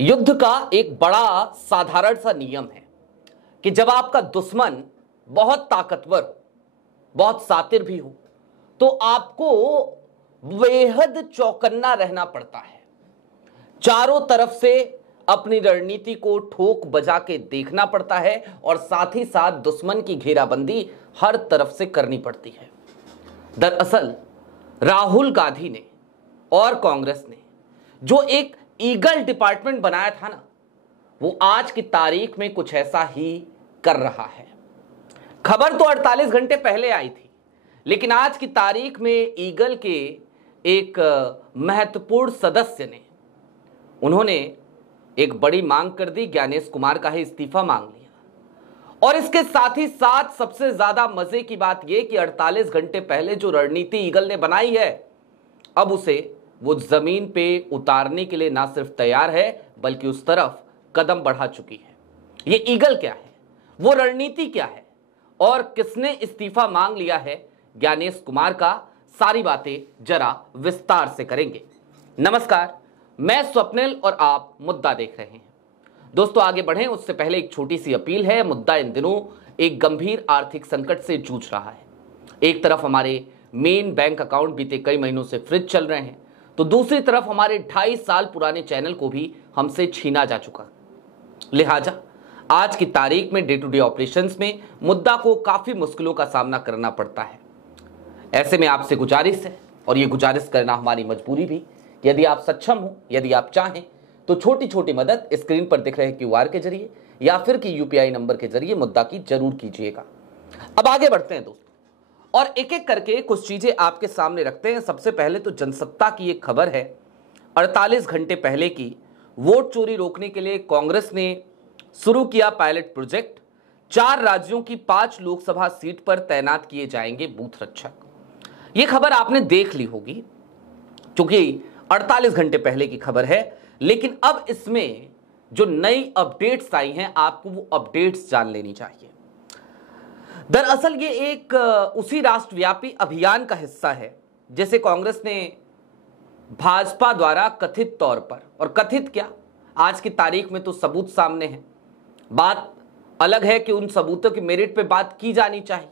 युद्ध का एक बड़ा साधारण सा नियम है कि जब आपका दुश्मन बहुत ताकतवर हो, बहुत सातिर भी हो, तो आपको बेहद चौकन्ना रहना पड़ता है। चारों तरफ से अपनी रणनीति को ठोक बजा के देखना पड़ता है और साथ ही साथ दुश्मन की घेराबंदी हर तरफ से करनी पड़ती है। दरअसल राहुल गांधी ने और कांग्रेस ने जो एक ईगल डिपार्टमेंट बनाया था ना, वो आज की तारीख में कुछ ऐसा ही कर रहा है। खबर तो 48 घंटे पहले आई थी, लेकिन आज की तारीख में ईगल के एक महत्वपूर्ण सदस्य ने उन्होंने एक बड़ी मांग कर दी, ज्ञानेश कुमार का ही इस्तीफा मांग लिया। और इसके साथ ही साथ सबसे ज्यादा मजे की बात यह कि 48 घंटे पहले जो रणनीति ईगल ने बनाई है, अब उसे वो जमीन पे उतारने के लिए ना सिर्फ तैयार है बल्कि उस तरफ कदम बढ़ा चुकी है। ये ईगल क्या है, वो रणनीति क्या है और किसने इस्तीफा मांग लिया है, ज्ञानेश कुमार का, सारी बातें जरा विस्तार से करेंगे। नमस्कार, मैं स्वप्निल और आप मुद्दा देख रहे हैं। दोस्तों आगे बढ़ें उससे पहले एक छोटी सी अपील है। मुद्दा इन दिनों एक गंभीर आर्थिक संकट से जूझ रहा है। एक तरफ हमारे मेन बैंक अकाउंट बीते कई महीनों से फ्रीज चल रहे हैं, तो दूसरी तरफ हमारे 2.5 साल पुराने चैनल को भी हमसे छीना जा चुका। लिहाजा आज की तारीख में डे टू डे ऑपरेशंस में मुद्दा को काफी मुश्किलों का सामना करना पड़ता है। ऐसे में आपसे गुजारिश है, और ये गुजारिश करना हमारी मजबूरी भी, यदि आप सक्षम हो, यदि आप चाहें तो छोटी छोटी मदद स्क्रीन पर दिख रहे क्यूआर के जरिए या फिर कि यूपीआई नंबर के जरिए मुद्दा की जरूर कीजिएगा। अब आगे बढ़ते हैं दोस्तों, और एक एक करके कुछ चीजें आपके सामने रखते हैं। सबसे पहले तो जनसत्ता की एक खबर है 48 घंटे पहले की। वोट चोरी रोकने के लिए कांग्रेस ने शुरू किया पायलट प्रोजेक्ट। 4 राज्यों की 5 लोकसभा सीट पर तैनात किए जाएंगे बूथ रक्षक। यह खबर आपने देख ली होगी क्योंकि 48 घंटे पहले की खबर है, लेकिन अब इसमें जो नई अपडेट्स आई हैं आपको वो अपडेट्स जान लेनी चाहिए। दरअसल ये एक उसी राष्ट्रव्यापी अभियान का हिस्सा है जिसे कांग्रेस ने भाजपा द्वारा कथित तौर पर, और कथित क्या, आज की तारीख में तो सबूत सामने है। बात अलग है कि उन सबूतों के मेरिट पे बात की जानी चाहिए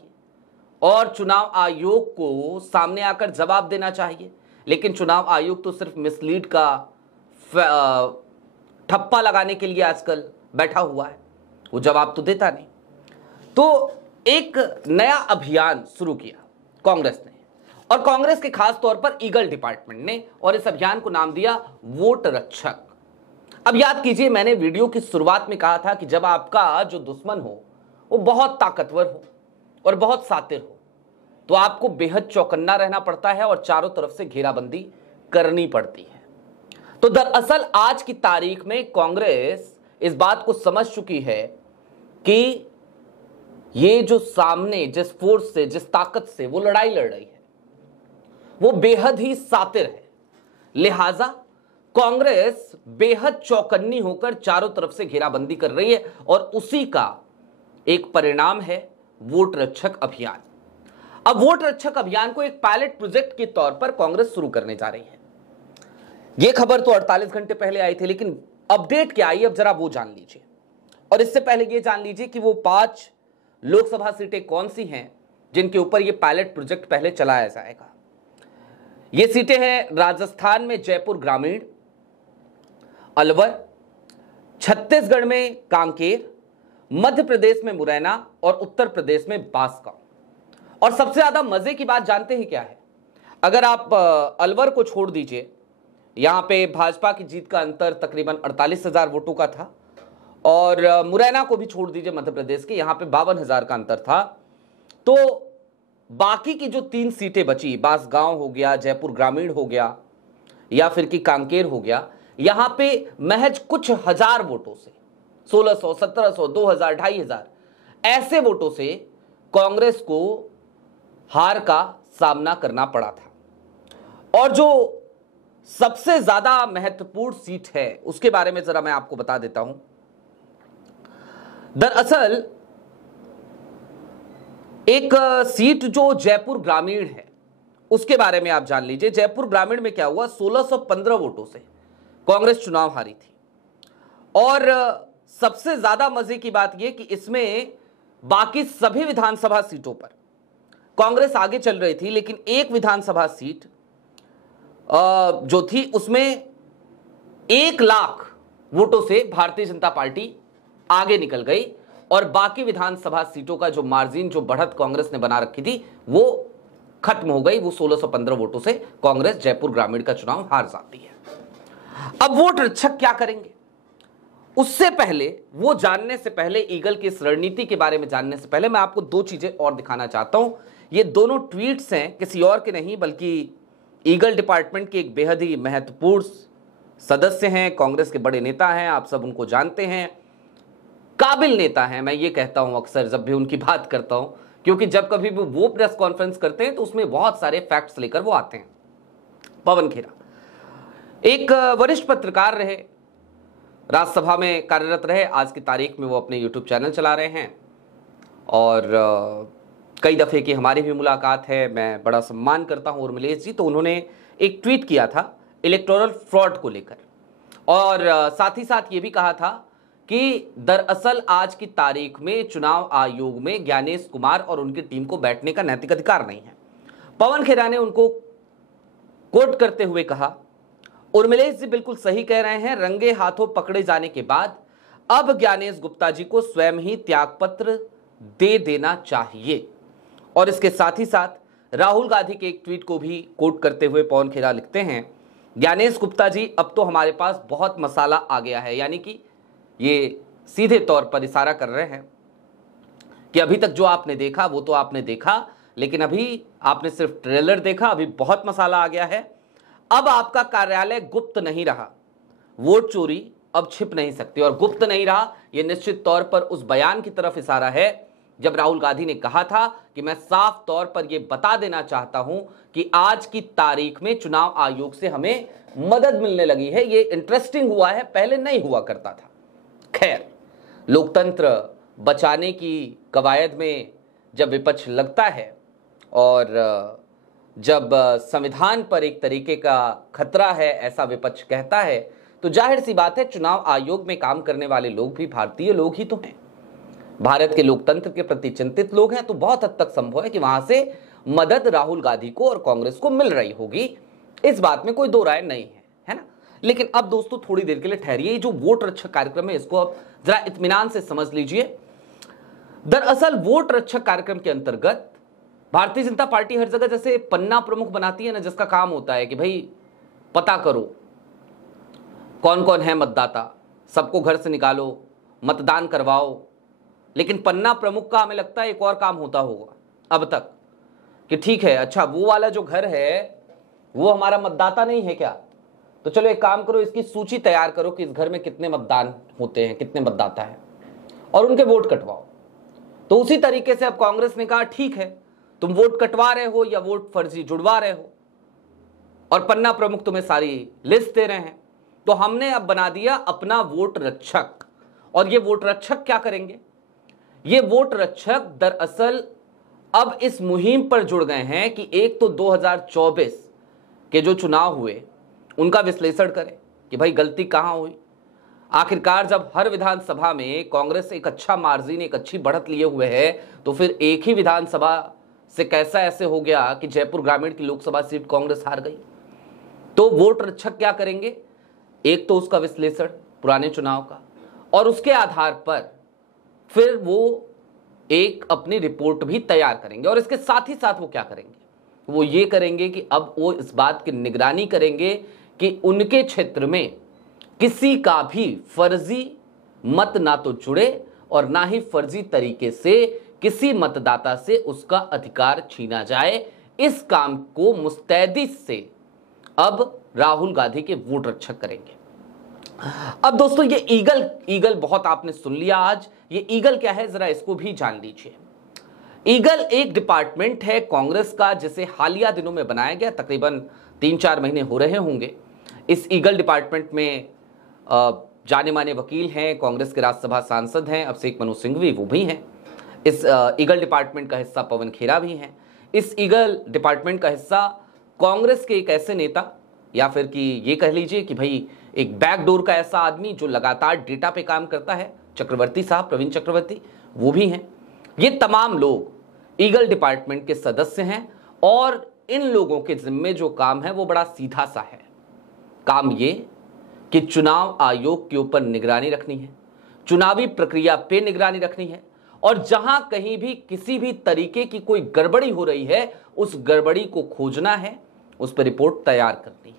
और चुनाव आयोग को सामने आकर जवाब देना चाहिए, लेकिन चुनाव आयोग तो सिर्फ मिसलीड का ठप्पा लगाने के लिए आजकल बैठा हुआ है, वो जवाब तो देता नहीं। तो एक नया अभियान शुरू किया कांग्रेस ने, और कांग्रेस के खास तौर पर ईगल डिपार्टमेंट ने, और इस अभियान को नाम दिया वोट रक्षक। अब याद कीजिए, मैंने वीडियो की शुरुआत में कहा था कि जब आपका जो दुश्मन हो वो बहुत ताकतवर हो और बहुत सातिर हो, तो आपको बेहद चौकन्ना रहना पड़ता है और चारों तरफ से घेराबंदी करनी पड़ती है। तो दरअसल आज की तारीख में कांग्रेस इस बात को समझ चुकी है कि ये जो सामने जिस फोर्स से, जिस ताकत से वो लड़ाई लड़ रही है, वो बेहद ही सातिर है। लिहाजा कांग्रेस बेहद चौकन्नी होकर चारों तरफ से घेराबंदी कर रही है, और उसी का एक परिणाम है वोट रक्षक अभियान। अब वोट रक्षक अभियान को एक पायलट प्रोजेक्ट के तौर पर कांग्रेस शुरू करने जा रही है। यह खबर तो 48 घंटे पहले आई थी, लेकिन अपडेट क्या आई अब जरा वो जान लीजिए। और इससे पहले यह जान लीजिए कि वो 5 लोकसभा सीटें कौन सी हैं जिनके ऊपर यह पायलट प्रोजेक्ट पहले चलाया जाएगा। ये सीटें हैं राजस्थान में जयपुर ग्रामीण, अलवर, छत्तीसगढ़ में कांकेर, मध्य प्रदेश में मुरैना और उत्तर प्रदेश में बांसगांव। और सबसे ज्यादा मजे की बात जानते हैं क्या है? अगर आप अलवर को छोड़ दीजिए, यहां पे भाजपा की जीत का अंतर तकरीबन 48,000 वोटों का था, और मुरैना को भी छोड़ दीजिए मध्य प्रदेश के, यहां पे 52,000 का अंतर था। तो बाकी की जो 3 सीटें बची, बांसगांव हो गया, जयपुर ग्रामीण हो गया, या फिर कि कांकेर हो गया, यहां पे महज कुछ हजार वोटों से, 1600, 1700, 2000, 2500 ऐसे वोटों से कांग्रेस को हार का सामना करना पड़ा था। और जो सबसे ज्यादा महत्वपूर्ण सीट है उसके बारे में जरा मैं आपको बता देता हूं। दरअसल एक सीट जो जयपुर ग्रामीण है उसके बारे में आप जान लीजिए। जयपुर ग्रामीण में क्या हुआ, 1615 वोटों से कांग्रेस चुनाव हारी थी। और सबसे ज्यादा मजे की बात यह कि इसमें बाकी सभी विधानसभा सीटों पर कांग्रेस आगे चल रही थी, लेकिन एक विधानसभा सीट जो थी उसमें 1 लाख वोटों से भारतीय जनता पार्टी आगे निकल गई और बाकी विधानसभा सीटों का जो मार्जिन, जो बढ़त कांग्रेस ने बना रखी थी, वो खत्म हो गई। वो 1615 वोटों से कांग्रेस जयपुर ग्रामीण का चुनाव हार जाती है। अब वोट रक्षक क्या करेंगे, उससे पहले, वो जानने से पहले, ईगल की इस रणनीति के बारे में जानने से पहले मैं आपको 2 चीजें और दिखाना चाहता हूं। ये दोनों ट्वीट्स हैं, किसी और के नहीं बल्कि ईगल डिपार्टमेंट के एक बेहद ही महत्वपूर्ण सदस्य हैं, कांग्रेस के बड़े नेता हैं, आप सब उनको जानते हैं, काबिल नेता हैं। मैं ये कहता हूं अक्सर जब भी उनकी बात करता हूं, क्योंकि जब कभी भी वो प्रेस कॉन्फ्रेंस करते हैं तो उसमें बहुत सारे फैक्ट्स लेकर वो आते हैं। पवन खेरा एक वरिष्ठ पत्रकार रहे, राज्यसभा में कार्यरत रहे, आज की तारीख में वो अपने यूट्यूब चैनल चला रहे हैं और कई दफे की हमारी भी मुलाकात है, मैं बड़ा सम्मान करता हूं उर्मिलेश जी। तो उन्होंने एक ट्वीट किया था इलेक्टोरल फ्रॉड को लेकर और साथ ही साथ ये भी कहा था कि दरअसल आज की तारीख में चुनाव आयोग में ज्ञानेश कुमार और उनकी टीम को बैठने का नैतिक अधिकार नहीं है। पवन खेरा ने उनको कोट करते हुए कहा, उर्मिलेश जी बिल्कुल सही कह रहे हैं, रंगे हाथों पकड़े जाने के बाद अब ज्ञानेश गुप्ता जी को स्वयं ही त्यागपत्र दे देना चाहिए। और इसके साथ ही साथ राहुल गांधी के एक ट्वीट को भी कोट करते हुए पवन खेरा लिखते हैं, ज्ञानेश गुप्ता जी अब तो हमारे पास बहुत मसाला आ गया है। यानी कि ये सीधे तौर पर इशारा कर रहे हैं कि अभी तक जो आपने देखा वो तो आपने देखा, लेकिन अभी आपने सिर्फ ट्रेलर देखा, अभी बहुत मसाला आ गया है। अब आपका कार्यालय गुप्त नहीं रहा, वोट चोरी अब छिप नहीं सकती। और गुप्त नहीं रहा, यह निश्चित तौर पर उस बयान की तरफ इशारा है जब राहुल गांधी ने कहा था कि मैं साफ तौर पर यह बता देना चाहता हूं कि आज की तारीख में चुनाव आयोग से हमें मदद मिलने लगी है। यह इंटरेस्टिंग हुआ है, पहले नहीं हुआ करता था। खैर, लोकतंत्र बचाने की कवायद में जब विपक्ष लगता है और जब संविधान पर एक तरीके का खतरा है, ऐसा विपक्ष कहता है, तो जाहिर सी बात है चुनाव आयोग में काम करने वाले लोग भी भारतीय लोग ही तो हैं, भारत के लोकतंत्र के प्रति चिंतित लोग हैं। तो बहुत हद तक संभव है कि वहां से मदद राहुल गांधी को और कांग्रेस को मिल रही होगी, इस बात में कोई दो राय नहीं है, है ना। लेकिन अब दोस्तों थोड़ी देर के लिए ठहरिए, जो वोट रक्षक कार्यक्रम है इसको अब जरा इत्मीनान से समझ लीजिए। दरअसल वोट रक्षक कार्यक्रम के अंतर्गत भारतीय जनता पार्टी हर जगह जैसे पन्ना प्रमुख बनाती है ना, जिसका काम होता है कि भाई पता करो कौन कौन है मतदाता, सबको घर से निकालो, मतदान करवाओ। लेकिन पन्ना प्रमुख का हमें लगता है एक और काम होता होगा अब तक कि ठीक है, अच्छा वो वाला जो घर है वो हमारा मतदाता नहीं है क्या, तो चलो एक काम करो, इसकी सूची तैयार करो कि इस घर में कितने मतदान होते हैं, कितने मतदाता है, और उनके वोट कटवाओ। तो उसी तरीके से अब कांग्रेस ने कहा ठीक है, तुम वोट कटवा रहे हो या वोट फर्जी जुड़वा रहे हो और पन्ना प्रमुख तुम्हें सारी लिस्ट दे रहे हैं, तो हमने अब बना दिया अपना वोट रक्षक। और ये वोट रक्षक क्या करेंगे, ये वोट रक्षक दरअसल अब इस मुहिम पर जुड़ गए हैं कि एक तो 2024 के जो चुनाव हुए उनका विश्लेषण करें कि भाई गलती कहां हुई। आखिरकार जब हर विधानसभा में कांग्रेस एक अच्छा मार्जिन, एक अच्छी बढ़त लिए हुए है, तो फिर एक ही विधानसभा से कैसा ऐसे हो गया कि जयपुर ग्रामीण की लोकसभा सीट कांग्रेस हार गई। तो वोट रक्षक क्या करेंगे, एक तो उसका विश्लेषण पुराने चुनाव का, और उसके आधार पर फिर वो एक अपनी रिपोर्ट भी तैयार करेंगे। और इसके साथ ही साथ वो क्या करेंगे, वो ये करेंगे कि अब वो इस बात की निगरानी करेंगे कि उनके क्षेत्र में किसी का भी फर्जी मत ना तो जुड़े और ना ही फर्जी तरीके से किसी मतदाता से उसका अधिकार छीना जाए। इस काम को मुस्तैदी से अब राहुल गांधी के वोट रक्षक करेंगे। अब दोस्तों ये ईगल बहुत आपने सुन लिया आज, ये ईगल क्या है जरा इसको भी जान लीजिए। ईगल एक डिपार्टमेंट है कांग्रेस का जिसे हालिया दिनों में बनाया गया, तकरीबन 3-4 महीने हो रहे होंगे। इस ईगल डिपार्टमेंट में जाने माने वकील हैं, कांग्रेस के राज्यसभा सांसद हैं अभिषेक मनु सिंघवी, वो भी हैं। इस ईगल डिपार्टमेंट का हिस्सा पवन खेरा भी हैं। इस ईगल डिपार्टमेंट का हिस्सा कांग्रेस के एक ऐसे नेता, या फिर कि ये कह लीजिए कि भाई एक बैकडोर का ऐसा आदमी जो लगातार डेटा पे काम करता है, चक्रवर्ती साहब, प्रवीण चक्रवर्ती, वो भी हैं। ये तमाम लोग ईगल डिपार्टमेंट के सदस्य हैं और इन लोगों के जिम्मे जो काम है वो बड़ा सीधा सा है। काम ये कि चुनाव आयोग के ऊपर निगरानी रखनी है, चुनावी प्रक्रिया पे निगरानी रखनी है, और जहां कहीं भी किसी भी तरीके की कोई गड़बड़ी हो रही है उस गड़बड़ी को खोजना है, उस पर रिपोर्ट तैयार करनी है।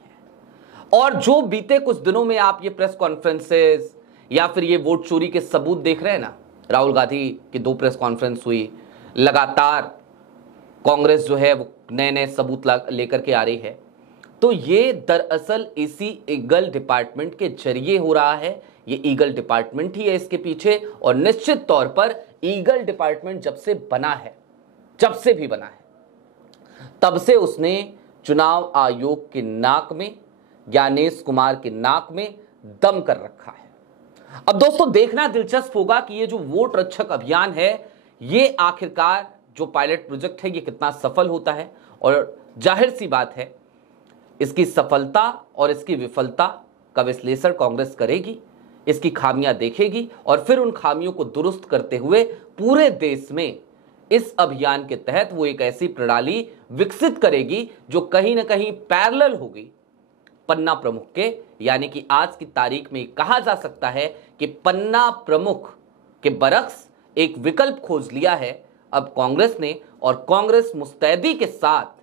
और जो बीते कुछ दिनों में आप ये प्रेस कॉन्फ्रेंसेस या फिर ये वोट चोरी के सबूत देख रहे हैं ना, राहुल गांधी की 2 प्रेस कॉन्फ्रेंस हुई, लगातार कांग्रेस जो है वो नए नए सबूत लेकर के आ रही है, तो ये दरअसल इसी ईगल डिपार्टमेंट के जरिए हो रहा है। ये ईगल डिपार्टमेंट ही है इसके पीछे, और निश्चित तौर पर ईगल डिपार्टमेंट जब से बना है, जब से भी बना है, तब से उसने चुनाव आयोग के नाक में, ज्ञानेश कुमार के नाक में दम कर रखा है। अब दोस्तों देखना दिलचस्प होगा कि ये जो वोट रक्षक अभियान है, ये आखिरकार जो पायलट प्रोजेक्ट है ये कितना सफल होता है। और जाहिर सी बात है, इसकी सफलता और इसकी विफलता का विश्लेषण कांग्रेस करेगी, इसकी खामियां देखेगी और फिर उन खामियों को दुरुस्त करते हुए पूरे देश में इस अभियान के तहत वो एक ऐसी प्रणाली विकसित करेगी जो कहीं ना कहीं पैरेलल होगी पन्ना प्रमुख के। यानी कि आज की तारीख में कहा जा सकता है कि पन्ना प्रमुख के बरक्स एक विकल्प खोज लिया है अब कांग्रेस ने, और कांग्रेस मुस्तैदी के साथ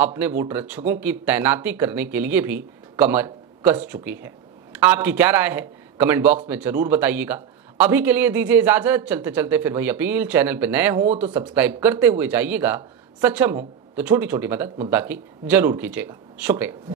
अपने वोट रक्षकों की तैनाती करने के लिए भी कमर कस चुकी है। आपकी क्या राय है कमेंट बॉक्स में जरूर बताइएगा। अभी के लिए दीजिए इजाजत। चलते चलते फिर वही अपील, चैनल पे नए हो तो सब्सक्राइब करते हुए जाइएगा, सक्षम हो तो छोटी छोटी मदद मुद्दा की जरूर कीजिएगा। शुक्रिया।